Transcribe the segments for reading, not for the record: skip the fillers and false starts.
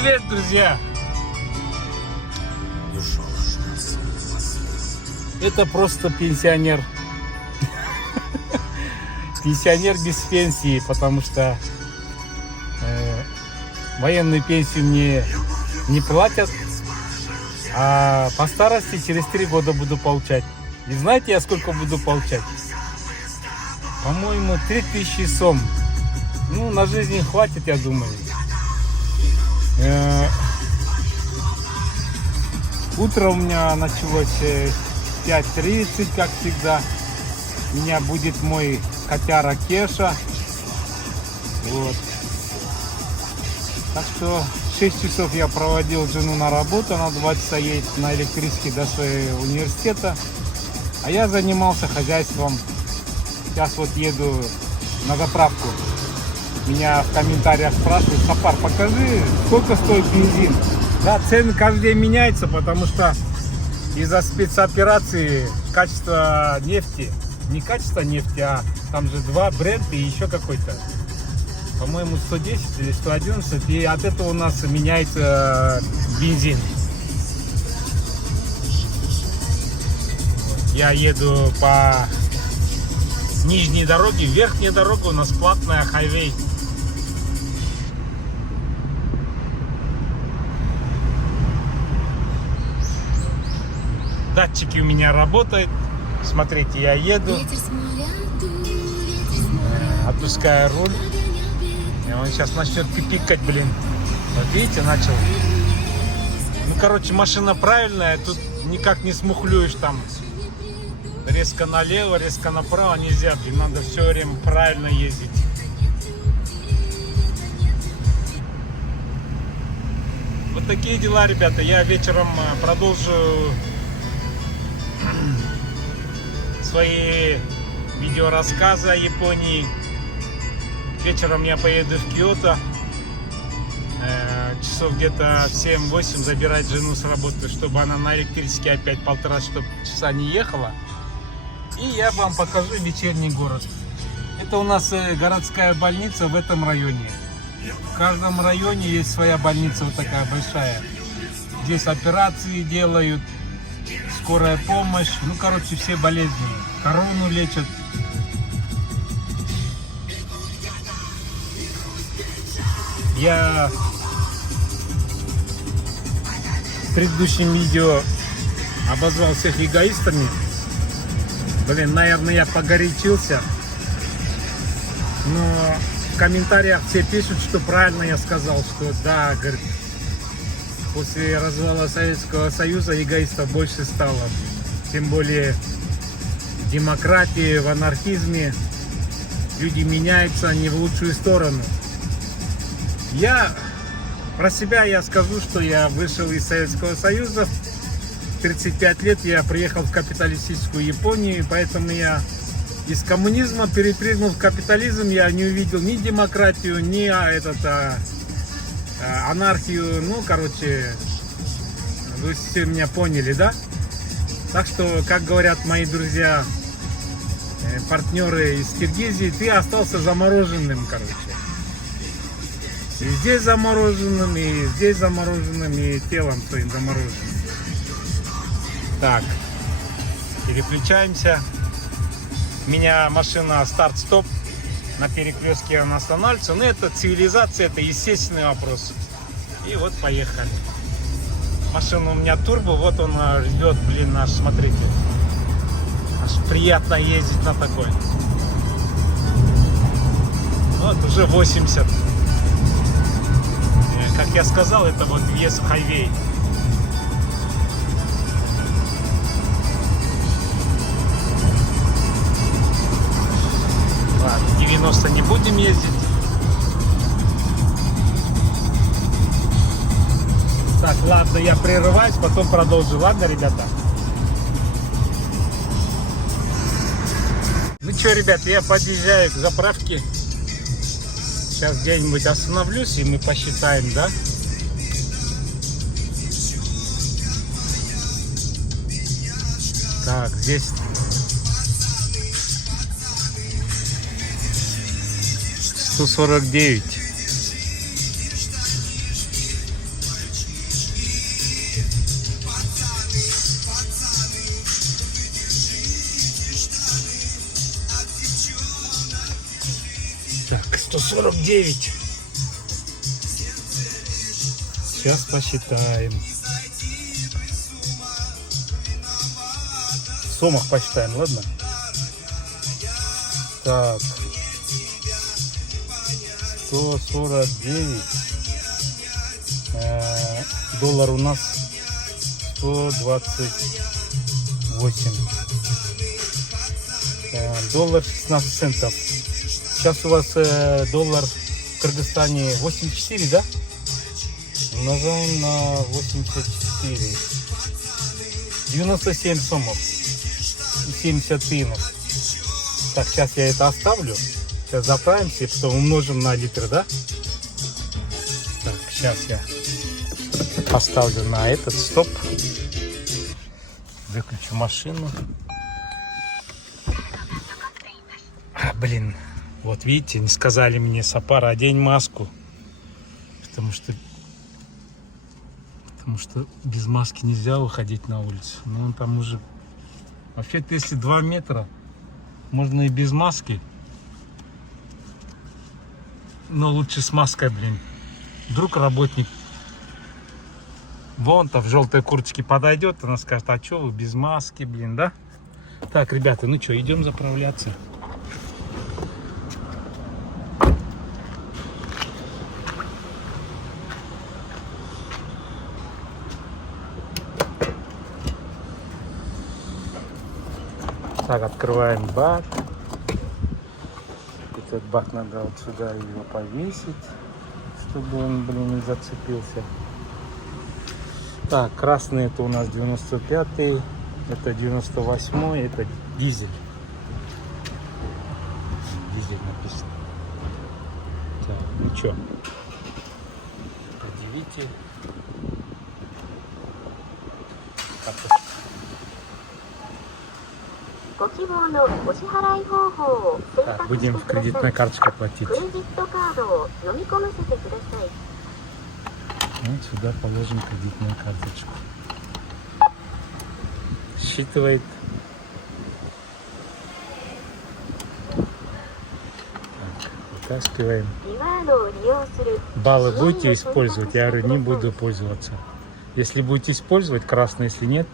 Привет, друзья! Это просто пенсионер. Пенсионер без пенсии, потому что военную пенсию мне не платят, а по старости через 3 года буду получать. И знаете, я сколько буду получать? По-моему, 3000 сом. Ну, на жизнь хватит, я думаю. Утро у меня началось в 5:30, как всегда. У меня будет мой котяра Кеша. Вот. Так что 6 часов я проводил жену на работу. Она 2 часа едет на электричке до своего университета. А я занимался хозяйством. Сейчас вот еду на заправку. Меня в комментариях спрашивают: Сапар, покажи, сколько стоит бензин. Да, цены каждый день меняются, потому что из-за спецоперации качество нефти, не качество нефти, а там же 2 бренд и еще какой-то, по-моему, 110 или 111, и от этого у нас меняется бензин. Я еду по нижней дороге, верхняя дорога у нас платная, хайвей. Датчики у меня работают. Смотрите, я еду, отпускаю руль. И он сейчас начнет пикать, блин. Вот видите, начал. Ну, короче, машина правильная, тут никак не смухлюешь там. Резко налево, резко направо нельзя, блин, надо все время правильно ездить. Вот такие дела, ребята. Я вечером продолжу свои видеорассказы о Японии. Вечером я поеду в Киото. Часов где-то в 7-8 забирать жену с работы, чтобы она на электричке опять 1,5 часа не ехала. И я вам покажу вечерний город. Это у нас городская больница в этом районе. В каждом районе есть своя больница, вот такая большая. Здесь операции делают, скорая помощь, ну, короче, все болезни. Корону лечат. Я в предыдущем видео обозвал всех эгоистами. Блин, наверное, я погорячился. Но в комментариях все пишут, что правильно я сказал, что да, говорит, после развала Советского Союза эгоистов больше стало. Тем более в демократии, в анархизме люди меняются не в лучшую сторону. Я про себя я скажу, что я вышел из Советского Союза. 35 лет я приехал в капиталистическую Японию, поэтому я из коммунизма перепрыгнул в капитализм. Я не увидел ни демократию, ни анархию. Ну, короче, вы все меня поняли, да? Так что, как говорят мои друзья, партнеры из Киргизии, ты остался замороженным, короче. И здесь замороженным, и здесь замороженным, и телом своим замороженным. Так, переключаемся. У меня машина старт-стоп. На перекрестке она останавливается. Но это цивилизация, это естественный вопрос. И вот поехали. Машина у меня турбо, вот он ждет, блин, аж, смотрите. Аж приятно ездить на такой. Вот уже 80. Как я сказал, это вот вес хайвей. Ладно, 90 не будем ездить. Так, ладно, я прерываюсь, потом продолжу. Ладно, ребята? Ну что, ребят, я подъезжаю к заправке. Сейчас где-нибудь остановлюсь, и мы посчитаем, да? Так, здесь 149. 149. Сейчас посчитаем. В сомах посчитаем, ладно? Так. 149. Доллар у нас 128. Доллар 16 центов. Сейчас у вас доллар в Кыргызстане 84, да? Умножаем на 84. 97 сомов. И 70 тынов. Так, сейчас я это оставлю. Сейчас заправимся и потом умножим на литр, да? Так, сейчас я поставлю на этот стоп. Выключу машину. Блин, вот видите, не сказали мне: Сапар, одень маску. Потому что без маски нельзя выходить на улицу. Ну, он там уже... Вообще-то, если 2 метра, можно и без маски. Но лучше с маской, блин. Вдруг работник вон-то в желтой курточке подойдет, она скажет: а что вы без маски, блин, да? Так, ребята, ну что, идем заправляться. Так, открываем бак. Этот бак надо вот сюда его повесить, чтобы он, блин, не зацепился. Так, красный это у нас 95-й, это 98-й, это дизель. Дизель написано. Так, ну что, подивите. Так, будем в кредитной карточке платить. Вот сюда положим кредитную карточку. Считывает. Так, вытаскиваем. Баллы будете использовать? Я говорю, не буду пользоваться. Если будете использовать, красный, если нет.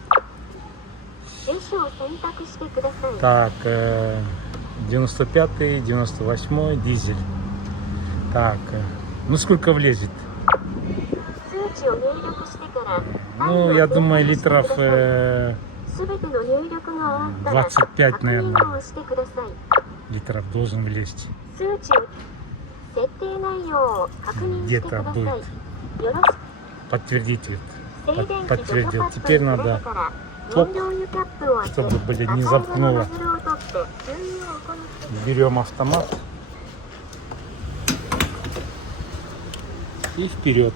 Так, 95-й, 98-й, дизель. Так, ну сколько влезет? Ну, я думаю, литров 25, наверное. Литров должен влезть. Где-то будет. Подтвердите. Подтвердил. Теперь надо... Топ, чтобы, блин, не замкнуло. Берем автомат и вперед.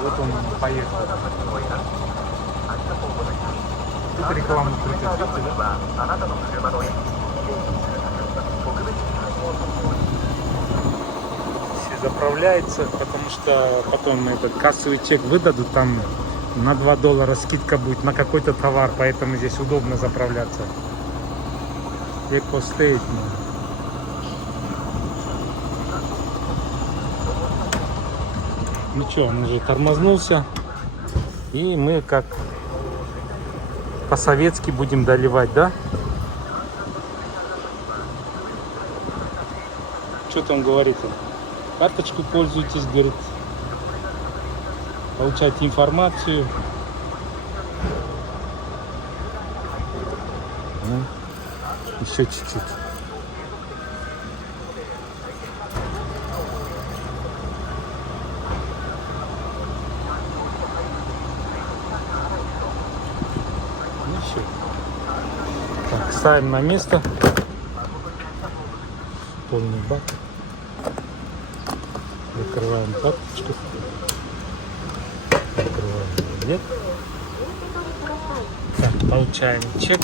Вот он поехал. Тут рекламу крутят, видите, да? Заправляется, потому что потом этот кассовый чек выдадут, там на $2 скидка будет на какой-то товар, поэтому здесь удобно заправляться. Экостейт. Ну что, он уже тормознулся, и мы как по-советски будем доливать, да? Что там говорит? Карточку пользуйтесь, говорит, получайте информацию. Ну, еще чуть-чуть. Ну все. Так, ставим на место. Полный бак. Закрываем карточку. Закрываем билет. Так, получаем чек.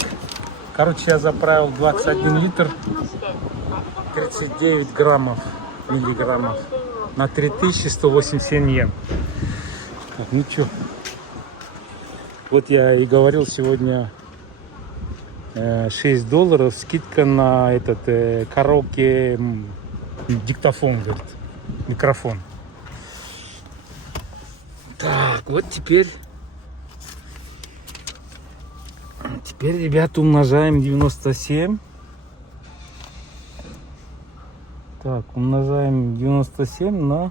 Короче, я заправил 21 литр, 39 миллиграммов на 3187 йен. Так, ну что, вот я и говорил сегодня $6, скидка на этот караоке диктофон, говорит, микрофон. Так, вот теперь, ребята, умножаем 97. Так, умножаем 97 на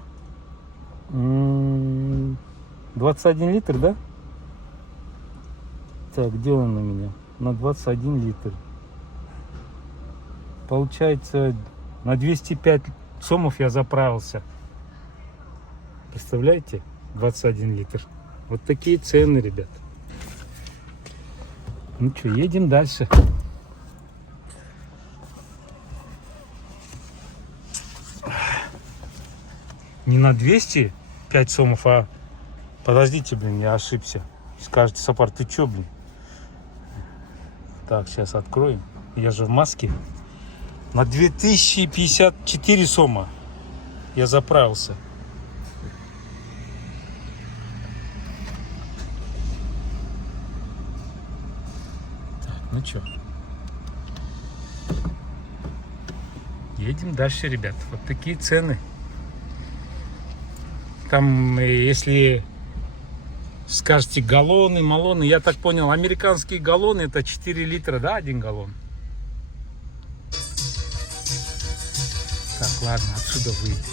21 литр, да? Так, где он у меня? На 21 литр. Получается, на 205 сомов я заправился. Представляете? 21 литр. Вот такие цены, ребят. Ну что, едем дальше. Не на 205 сомов, а... Подождите, блин, я ошибся. Скажете, Сапар, ты чё, блин? Так, сейчас откроем. Я же в маске. На 2054 сома я заправился. Так, ну чё. Едем дальше, ребят. Вот такие цены. Там, если скажете галлоны, маллоны, я так понял, американские галлоны это 4 литра, да, 1 галлон? Так, ладно, отсюда выйдем.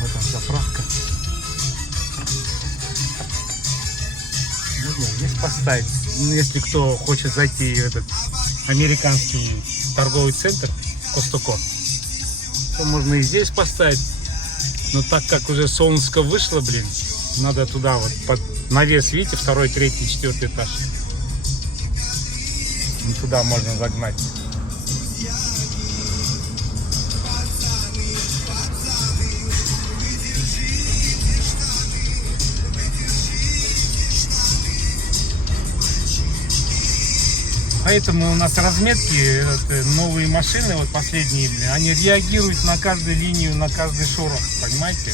Вот там заправка. Ну, здесь поставить. Ну, если кто хочет зайти в этот американский торговый центр Костко, то можно и здесь поставить. Но так как уже солнышко вышло, блин, надо туда вот под навес, видите, 2-й, 3-й, 4-й этаж. И туда можно загнать. Поэтому у нас разметки, новые машины, вот последние, они реагируют на каждую линию, на каждый шорох, понимаете?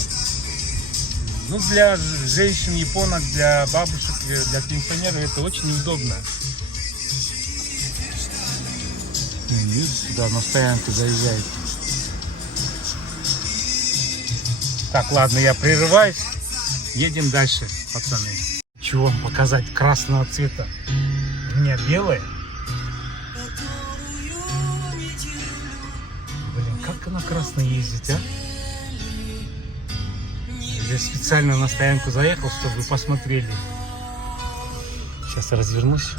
Ну, для женщин, японок, для бабушек, для пенсионеров это очень удобно. Сюда на стоянку заезжает. Так, ладно, я прерываюсь. Едем дальше, пацаны. Чего вам показать красного цвета? У меня белое. Блин, как она красная ездит, а? Я специально на стоянку заехал, чтобы вы посмотрели. Сейчас развернусь.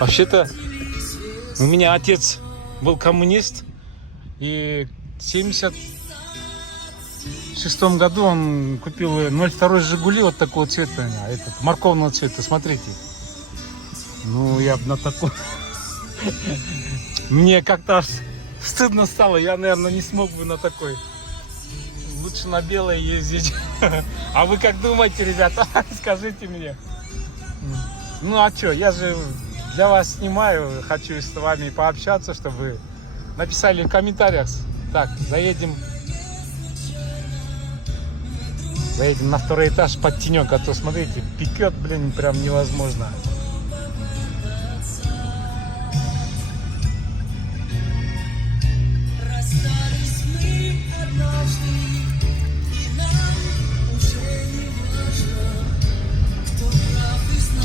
Вообще-то у меня отец был коммунист, и в 1976 году он купил 02 Жигули вот такого цвета, этот, морковного цвета, смотрите. Ну, я бы на такой... Мне как-то аж стыдно стало, я, наверное, не смог бы на такой. Лучше на белое ездить. А вы как думаете, ребята? Скажите мне. Ну, а что, я же для вас снимаю, хочу с вами пообщаться, чтобы вы написали в комментариях. Так, заедем на 2-й этаж под тенек, а то, смотрите, пекет, блин, прям невозможно.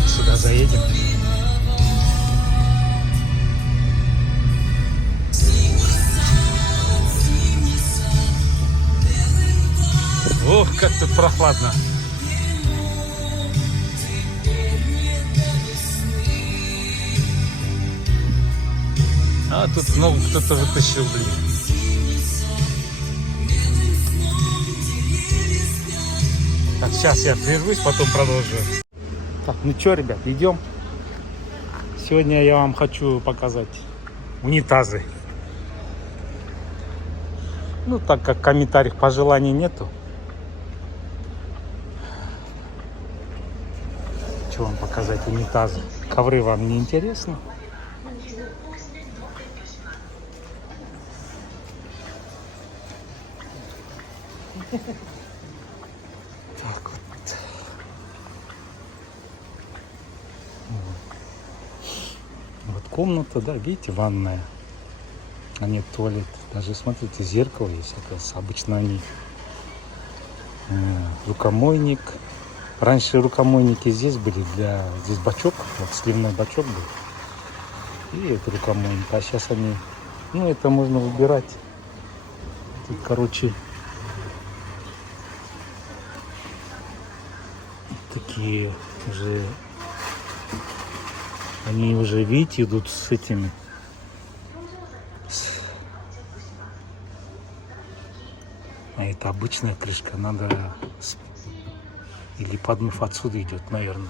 Сюда заедем. Ох, как тут прохладно. А тут снова кто-то вытащил, блин. Так, сейчас я прервусь, потом продолжу. Так, ну что, ребят, идем. Сегодня я вам хочу показать унитазы. Ну, так как в комментариях пожеланий нету. Что вам показать унитазы? Ковры вам не интересно? Так вот. Вот комната, да, видите, ванная. А нет туалет. Даже, смотрите, зеркало есть. Это обычно они рукомойник. Раньше рукомойники здесь были здесь бачок, вот сливной бачок был. И это рукомойник. А сейчас они, ну, это можно выбирать. Тут, короче, такие уже, они уже, видите, идут с этими. А это обычная крышка, надо или подмыв отсюда идет, наверное.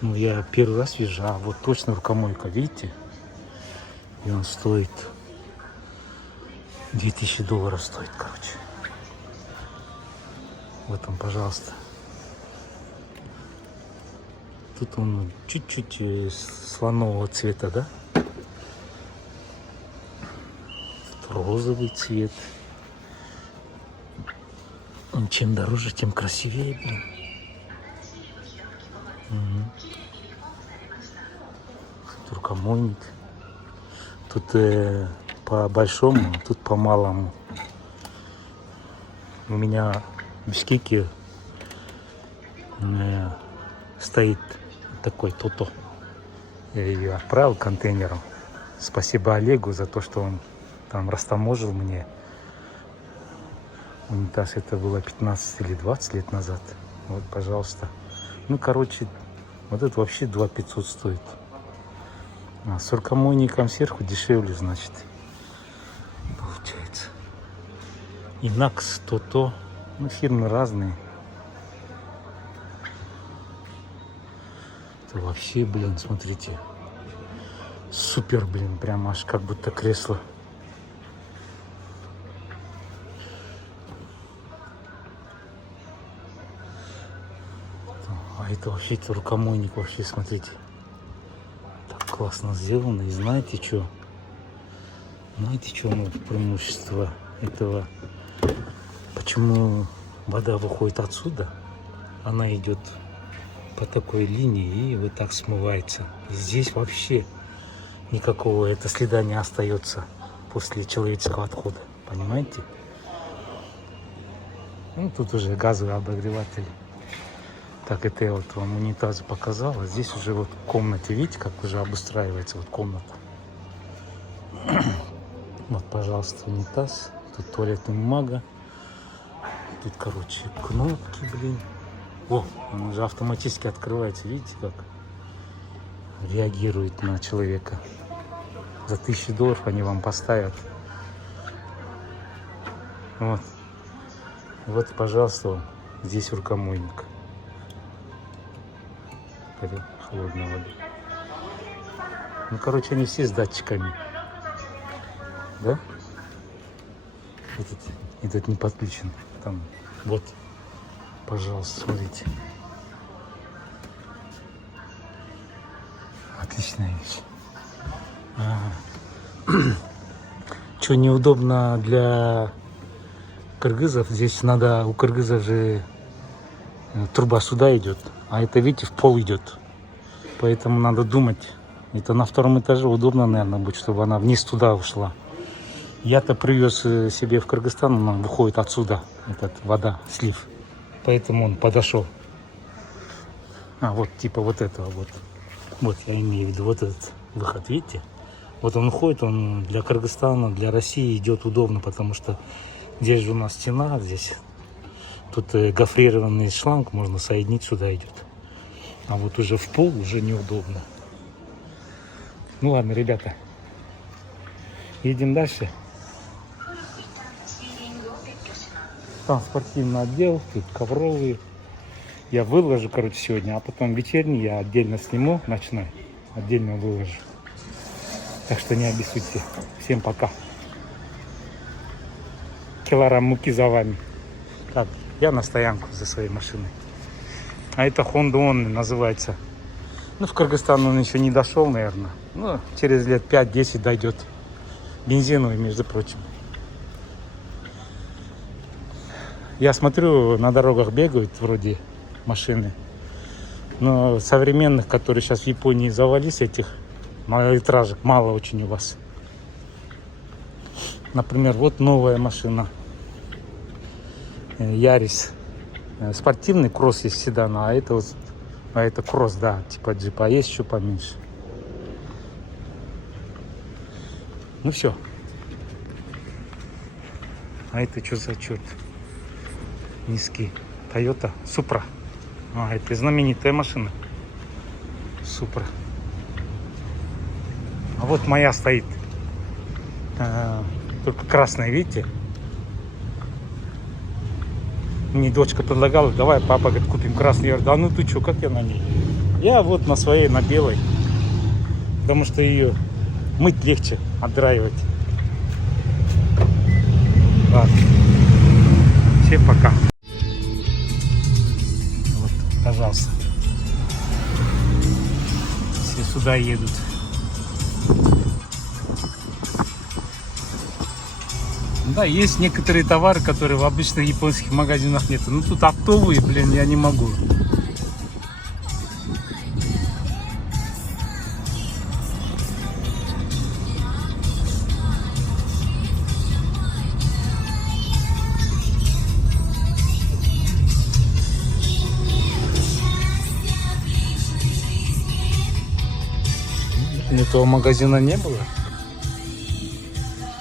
Ну, я первый раз вижу, а вот точно рукомойка, видите? И он стоит $2000 стоит, короче. Вот он, пожалуйста. Тут он чуть-чуть слонового цвета, да? Тут розовый цвет. Он чем дороже, тем красивее, блин. Тут рукомойник. Тут по большому, тут по малому. У меня в Бишкеке стоит такой тото. Я ее отправил контейнером. Спасибо Олегу за то, что он там растаможил мне унитаз. Это было 15 или 20 лет назад. Вот, пожалуйста. Ну, короче, вот это вообще 2500 стоит. А с рукомойником сверху дешевле, значит, получается. Инакс, Тото. Ну, фирмы разные. Это вообще, блин, смотрите. Супер, блин, прям аж как будто кресло. А это вообще, это рукомойник вообще, смотрите. Так классно сделано. И знаете что? Знаете, что преимущество этого? Почему вода выходит отсюда? Она идет по такой линии и вот так смывается. И здесь вообще никакого следа не остается после человеческого отхода. Понимаете? Ну, тут уже газовый обогреватель. Так, это я вот вам унитаз показал. А здесь уже вот в комнате, видите, как уже обустраивается вот комната. Вот, пожалуйста, унитаз. Тут туалетная бумага. Тут, короче, кнопки, блин. О, он уже автоматически открывается. Видите, как реагирует на человека. За $1000 они вам поставят. Вот. Вот, пожалуйста, здесь рукомойник. Холодной воды. Ну, короче, они все с датчиками. Да? Этот не подключен. Там, вот, пожалуйста, смотрите. Отличная вещь. Что неудобно для кыргызов, здесь надо, у кыргызов же труба сюда идет, а это, видите, в пол идет. Поэтому надо думать. Это на втором этаже удобно, наверное, будет, чтобы она вниз туда ушла. Я-то привез себе в Кыргызстан, она выходит отсюда, вода, слив. Поэтому он подошел. А, вот типа вот этого вот. Вот я имею в виду вот этот выход, видите? Вот он уходит, он для Кыргызстана, для России идет удобно, потому что здесь же у нас стена, здесь тут гофрированный шланг, можно соединить, сюда идет. А вот уже в пол уже неудобно. Ну ладно, ребята, едем дальше. Там спортивный отдел, тут ковровые. Я выложу, короче, сегодня, а потом вечерний я отдельно сниму, ночной, отдельно выложу. Так что не обессудьте. Всем пока. Килограмм муки за вами. Так, я на стоянку за своей машиной. А это Honda One называется. Ну, в Кыргызстан он еще не дошел, наверное. Ну, через лет 5-10 дойдет. Бензиновый, между прочим. Я смотрю, на дорогах бегают вроде машины. Но современных, которые сейчас в Японии завались, этих малолитражек, мало очень у вас. Например, вот новая машина. Ярис. Спортивный кросс есть седан, а это вот, а это кросс, да, типа джипа, а есть еще поменьше. Ну все. А это что за черт? Низкий. Toyota Supra. А, это знаменитая машина. Supra. А вот моя стоит. Только красная, видите? Мне дочка предлагала, давай, папа, говорит, купим красный. Я говорю, да ну ты что, как я на ней? Я вот на своей, на белой. Потому что ее мыть легче, отдраивать. Ладно. Всем пока. Вот, пожалуйста. Все сюда едут. Да, есть некоторые товары, которые в обычных японских магазинах нет. Ну тут оптовые, блин, я не могу. Этого магазина не было.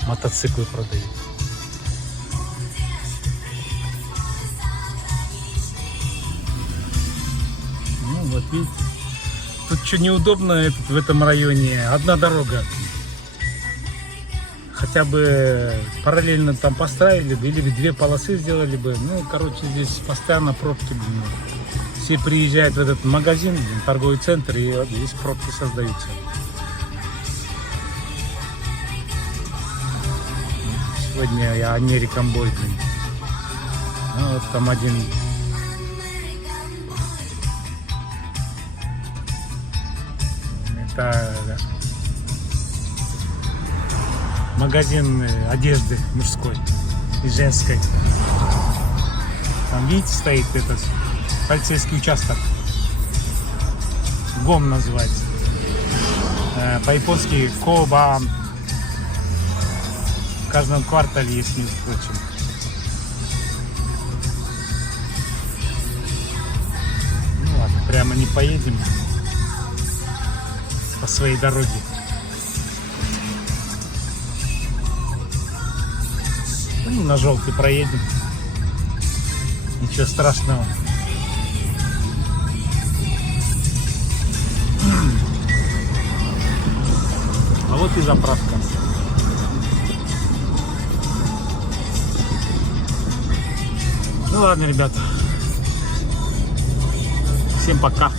Мотоциклы продают. Ну вот видите. Тут что неудобно в этом районе. Одна дорога. Хотя бы параллельно там поставили бы, или две полосы сделали бы. Ну, короче, здесь постоянно пробки. Блин. Все приезжают в этот магазин, блин, торговый центр, и здесь пробки создаются. Сегодня я Американ Бой. Ну, вот там один. Это магазин одежды мужской и женской. Там, видите, стоит этот полицейский участок. ГОМ называется. По-японски Кобан. В каждом квартале есть, между прочим. Ну ладно, прямо не поедем по своей дороге. Ну, на желтый проедем. Ничего страшного. А вот и заправка. Ну ладно, ребята. Всем пока.